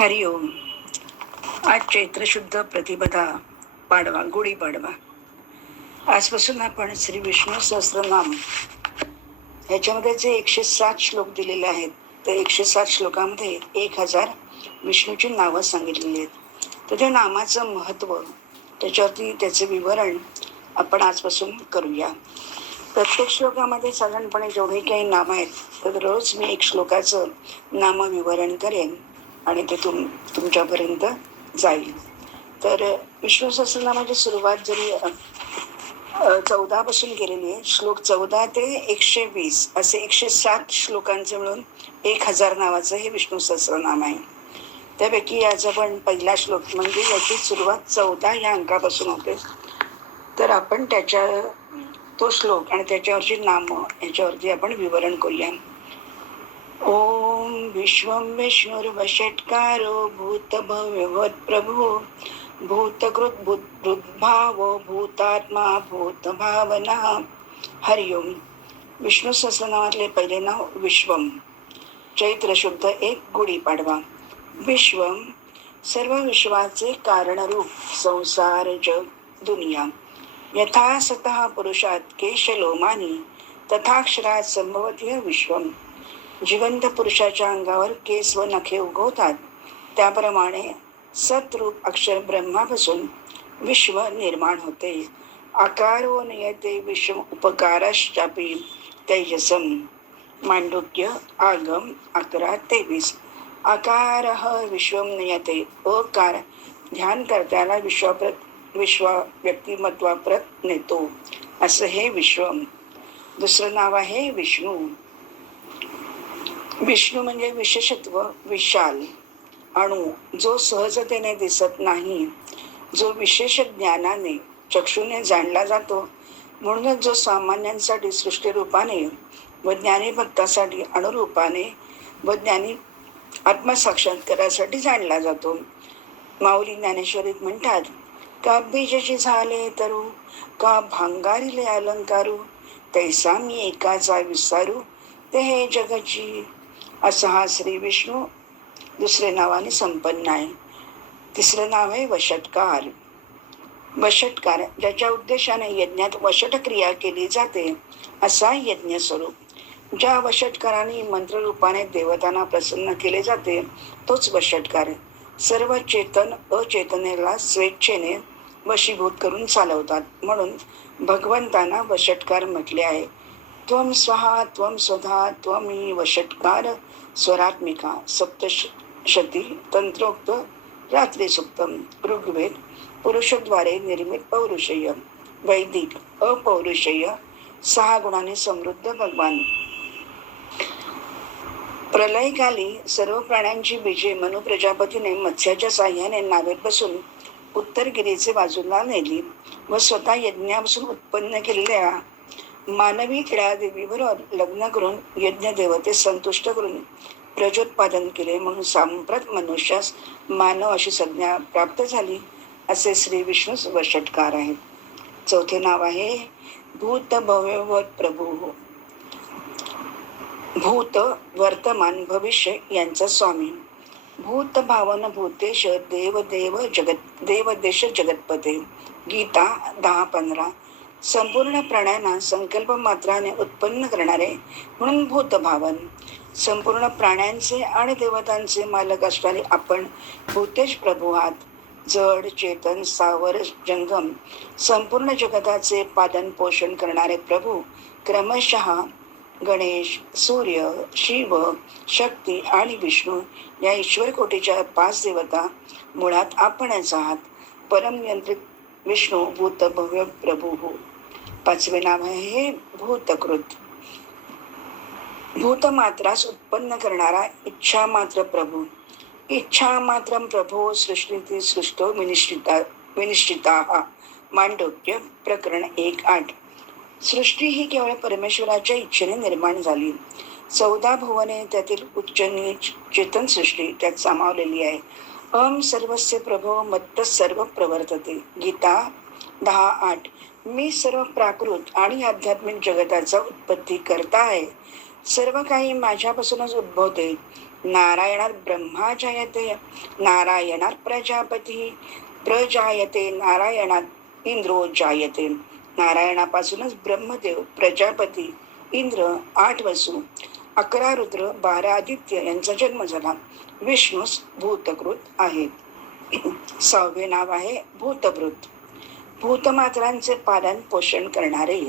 हरिओम आज चैत्रशुद्ध प्रतिपदा पाडवा गुढी पाडवा. आजपासून आपण श्री विष्णू सहस्रनाम ह्याच्यामध्ये जे एकशे सात श्लोक दिलेले आहेत तर एकशे सात श्लोकामध्ये एक हजार विष्णूची नावं सांगितलेली आहेत. तर त्या नामाचं महत्त्व त्याच्यावरती त्याचे विवरण आपण आजपासून करूया. प्रत्येक श्लोकामध्ये साधारणपणे जेवढे काही नामं आहेत तर रोज मी एक श्लोकाचं नामविवरण करेन. आणि ते तुम तुमच्यापर्यंत जाईल. तर विष्णू सहस्रनामाची सुरुवात जरी चौदापासून केलेली आहे श्लोक चौदा ते एकशे वीस असे एकशे सात श्लोकांचे मिळून एक हजार नावाचं हे विष्णू सहस्रनाम आहे. त्यापैकी आज आपण पहिला श्लोक म्हणजे याची सुरुवात चौदा या अंकापासून होते. तर आपण त्याच्या तो श्लोक आणि त्याच्यावरची नामं याच्यावरती आपण विवरण करूया. ओम विश्वं विष्णुर्वषट्कारो भूतभव्यवत् प्रभो। भूतकृत भूतात्मा भूतभावना। हरिओम विष्णू सहस्रनामातले पहिले नाव विश्वम चैत्र शुद्ध एक गुढीपाडवा विश्वम सर्व विश्वाचे कारणरूप संसार जग दुनिया। यथा सतः पुरुषात केशलोमानी तथाक्षरात संभवती विश्वम। जिवंत पुरुषाच्या अंगावर केस व नखे उगवतात. त्याप्रमाणे सतरूप अक्षर ब्रह्मापासून विश्व निर्माण होते. आकार व नियते विश्व उपकाराश्चापी तेजसम. मांडुक्य आगम अकरा तेवीस. आकार विश्वम नियते. अकार ध्यान करताना विश्वाप्रत विश्व व्यक्तिमत्वाप्रत नेतो. असं हे विश्वम. दुसरं नाव आहे विष्णू. विष्णू म्हणजे विशेषत्व विशाल. अणु जो सहजतेने दिसत नाही जो विशेष ज्ञानाने चक्षुने जाणला जातो म्हणूनच जो सामान्यांसाठी सृष्टीरूपाने व ज्ञानी भक्तासाठी अणुरूपाने व ज्ञानी आत्मसाक्षात्कारासाठी जाणला जातो. माऊली ज्ञानेश्वरीत म्हणतात का बीजशी झाले तरू का भांगारिले अलंकारू तैसा मी एकाचा विसारू ते हे जगची असा हा श्री विष्णू. दुसऱ्या नावाने संपन्न आहे. तिसरं नाव आहे वषटकार वषटकार ज्याच्या उद्देशाने यज्ञात वशट क्रिया केली जाते असा यज्ञ स्वरूप. ज्या वषटकाराने मंत्ररूपाने देवतांना प्रसन्न केले जाते तोच वषटकार सर्व चेतन अचेतनेला स्वेच्छेने वशीभूत करून चालवतात. म्हणून भगवंतांना वषटकार म्हटले आहे. त्वम स्वहा त्वम स्वधा त्वमेव वषटकार स्वरात्मिका सप्तशती तंत्रोक्त रात्री सुप्तम ऋग्वेद पुरुषद्वारे निर्मित पौरुषय वैदिक अपौरुषय सहा गुणाने समृद्ध भगवान. प्रलयकाली सर्व प्राण्यांची बीजे मनु प्रजापतीने मत्स्याच्या साह्याने नावेत बसून उत्तरगिरीचे बाजूला नेली व स्वतः यज्ञापासून उत्पन्न केलेल्या मानवी देवीबरोबर लग्न करून यज्ञ देवते संतुष्ट करून प्रजोत्पादन केले म्हणून सांप्रत मनुष्यास मानव अशी संज्ञा प्राप्त झाली असे श्री विष्णू वषटकार आहेत. चौथे नाव आहे भूत भव्यवत प्रभू भूत वर्तमान भविष्य यांचा स्वामी. भूत भावन भूतेश देव देव जगत देवदेश जगतपते. गीता दहा पंधरा. संपूर्ण प्राण्यांना संकल्प मात्राने उत्पन्न करणारे म्हणून भूतभावन. संपूर्ण प्राण्यांचे आणि देवतांचे मालक असणारे आपण भूतेश प्रभू आहात. जड चेतन सावर जंगम संपूर्ण जगताचे पालन पोषण करणारे प्रभू क्रमशः गणेश सूर्य शिव शक्ती आणि विष्णू या ईश्वर कोटीच्या पाच देवता मुळात आपणच आहात. परमनियंत्रित विष्णू भूत भव्य प्रभू। पाचवे नाव आहे भूतकृत। भूत मात्रास उत्पन्न करणारा इच्छा मात्र प्रभू। इच्छा मात्र प्रभो सृष्टी सृष्टो विनिश्चिता विनिश्चिता। मांडव्य प्रकरण एक आठ। सृष्टी ही केवळ परमेश्वराच्या इच्छेने निर्माण झाली। चौदा भुवने त्यातील उच्च नीच चेतन सृष्टी त्यात सामावलेली आहे। अहम सर्वस्य प्रभव मत्त सर्व प्रवर्तते. गीता दहा आठ. मी सर्व प्राकृत आणि आध्यात्मिक जगताचा उत्पत्ती करता आहे. सर्व काही माझ्यापासूनच उद्भवते. नारायणात ब्रह्मा जायते नारायणात प्रजापती प्रजायते नारायणात इंद्रो जायते. नारायणापासूनच ब्रह्मदेव प्रजापती इंद्र आठ वसू. अकरा रुद्र बारा आदित्य यांचा जन्म झाला. विष्णूस भूतकृत आहेत सहावे नाव आहे भूतभृत भूतमात्रांचे पालन पोषण करणारे.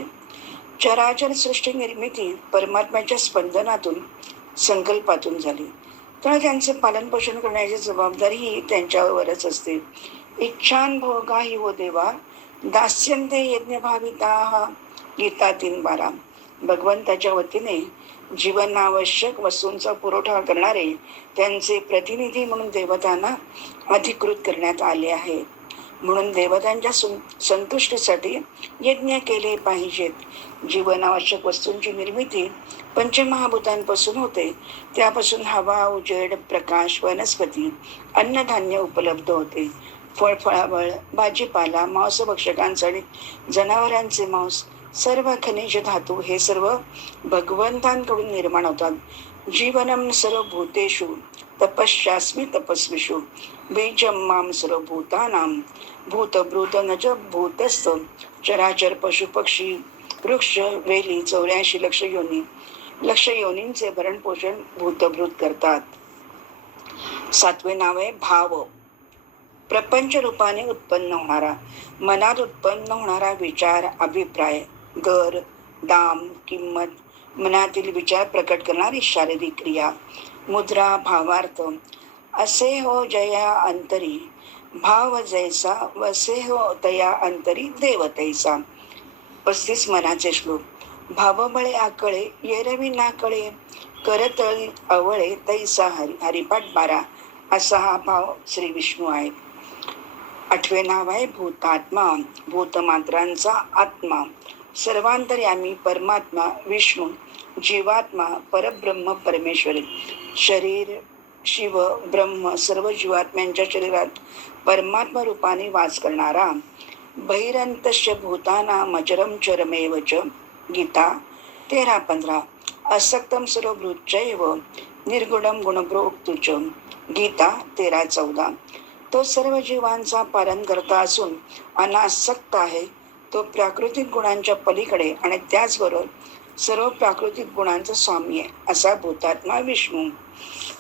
चराचर सृष्टी निर्मिती परमात्म्याच्या स्पंदनातून संकल्पातून झाली. तर त्यांचे पालन पोषण करण्याची जबाबदारी ही त्यांच्यावरच असते. इच्छान भोगा ही हो देवा दास्यंते यज्ञ भाविता गीता तीन बारा. भगवंताच्या वतीने जीवनावश्यक वस्तूंचा पुरवठा करणारे त्यांचे प्रतिनिधी म्हणून देवतांना अधिकृत करण्यात आले आहे. म्हणून देवतांच्या सं- संतुष्टीसाठी यज्ञ केले पाहिजेत. जीवनावश्यक वस्तूंची निर्मिती पंचमहाभूतांपासून होते. त्यापासून हवा उजेड प्रकाश वनस्पती अन्नधान्य उपलब्ध होते. फळफळावळ भाजीपाला मांसभक्षकांसाठी जनावरांचे मांस सर्व खनिज धातू हे सर्व भगवंतांकडून निर्माण होतात. जीवनम सर्व भूतेषु तपश्चास्मी तपस्विषु बीजम माम सर्व भूतानां भूतभृत नज भूतस्थ चराचर पशु पक्षी वृक्ष वेली चौऱ्याऐंशी लक्ष योनी लक्ष योनींचे भरण पोषण करतात. सातवे नाव आहे भाव. प्रपंच रूपाने उत्पन्न होणारा मनात उत्पन्न होणारा विचार अभिप्राय. दर दाम किंमत मनातील विचार प्रकट करणारी शारीरिक क्रिया मुद्रा भावार्थ असे हो जया अंतरी भाव जैसा वसे हो तया अंतरी देव तैसा. पस्तीस मनाचे श्लोक. भावबळे आकळे येरवी नाकळे करतळी अवळे तैसा हरी हरिपाठ बारा असा हा भाव श्री विष्णू आहे. आठवे नाव आहे भूतात्मा. भूतमात्रांचा आत्मा. सर्वांतर्यामी परमात्मा विष्णू जीवात्मा परब्रह्म परमेश्वरी. शरीर शिव ब्रह्म सर्व जीवात्म्यांच्या शरीरात परमात्मा रूपाने वास करणारा बहिरंतश्य भूताना मचरम चरमेव च गीता तेरा पंधरा. असक्तम सर्वभृच्चैव निर्गुणम गुणप्रोक्तुच गीता तेरा चौदा. तो सर्व जीवांचा पालन करता असून अनासक्त आहे. तो प्राकृतिक गुणांच्या पलीकडे आणि त्याचबरोबर सर्व प्राकृतिक गुणांचा स्वामी आहे असा भूतात्मा विष्णू.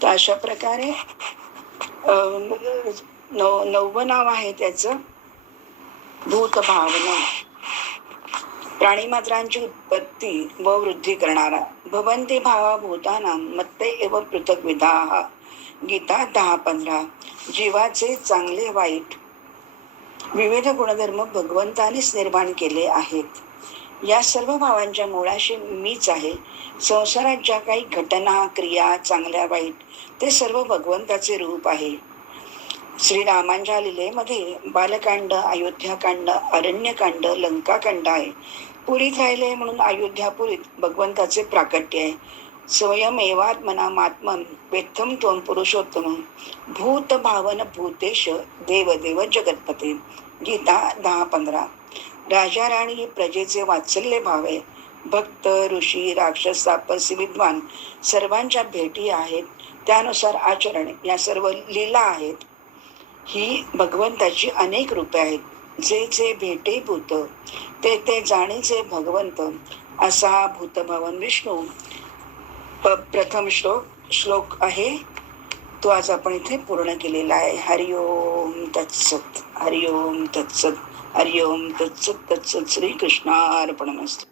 तर अशा प्रकारे नव नववं नाव आहे त्याचं. भूतभावना प्राणीमात्रांची उत्पत्ती व वृद्धी करणारा. भवंती भावा भूताना मत्ते एव पृथक विधा. गीता दहा पंधरा. जीवाचे चांगले वाईट विविध गुणधर्म भगवंतानेच निर्माण केले आहेत. या सर्व भावांच्या मुळाशी मीच आहे. संसारात ज्या काही घटना क्रिया चांगल्या वाईट ते सर्व भगवंताचे रूप आहे. श्रीरामांच्या लिलेमध्ये बालकांड अयोध्याकांड अरण्यकांड लंकाकांड आहे. पुरीत राहिले म्हणून अयोध्यापुरीत भगवंताचे प्राकट्य आहे. स्वयमेवात्मना मात्मन वेत्थम त्वम पुरुषोत्तम भूत भावन भूतेश देवदेव जगतपते. गीता दहा पंधरा. राजा राणी हे प्रजेचे वात्सल्य भावे. भक्त ऋषी राक्षस तापसी विद्वान सर्वांच्या भेटी आहेत. त्यानुसार आचरण या सर्व लीला आहेत. ही भगवंताची अनेक रूपे आहेत. जे जे भेटे भूत ते ते जाणीचे भगवंत. असा भूतभवन विष्णू प- प्रथम श्लोक श्लोक आहे. तो आज आपण इथे पूर्ण केलेला आहे. हरिओम तत्सत. हरिओम तत्सत हरिओम तत्सत तत्सत श्री कृष्णार्पणमस्तु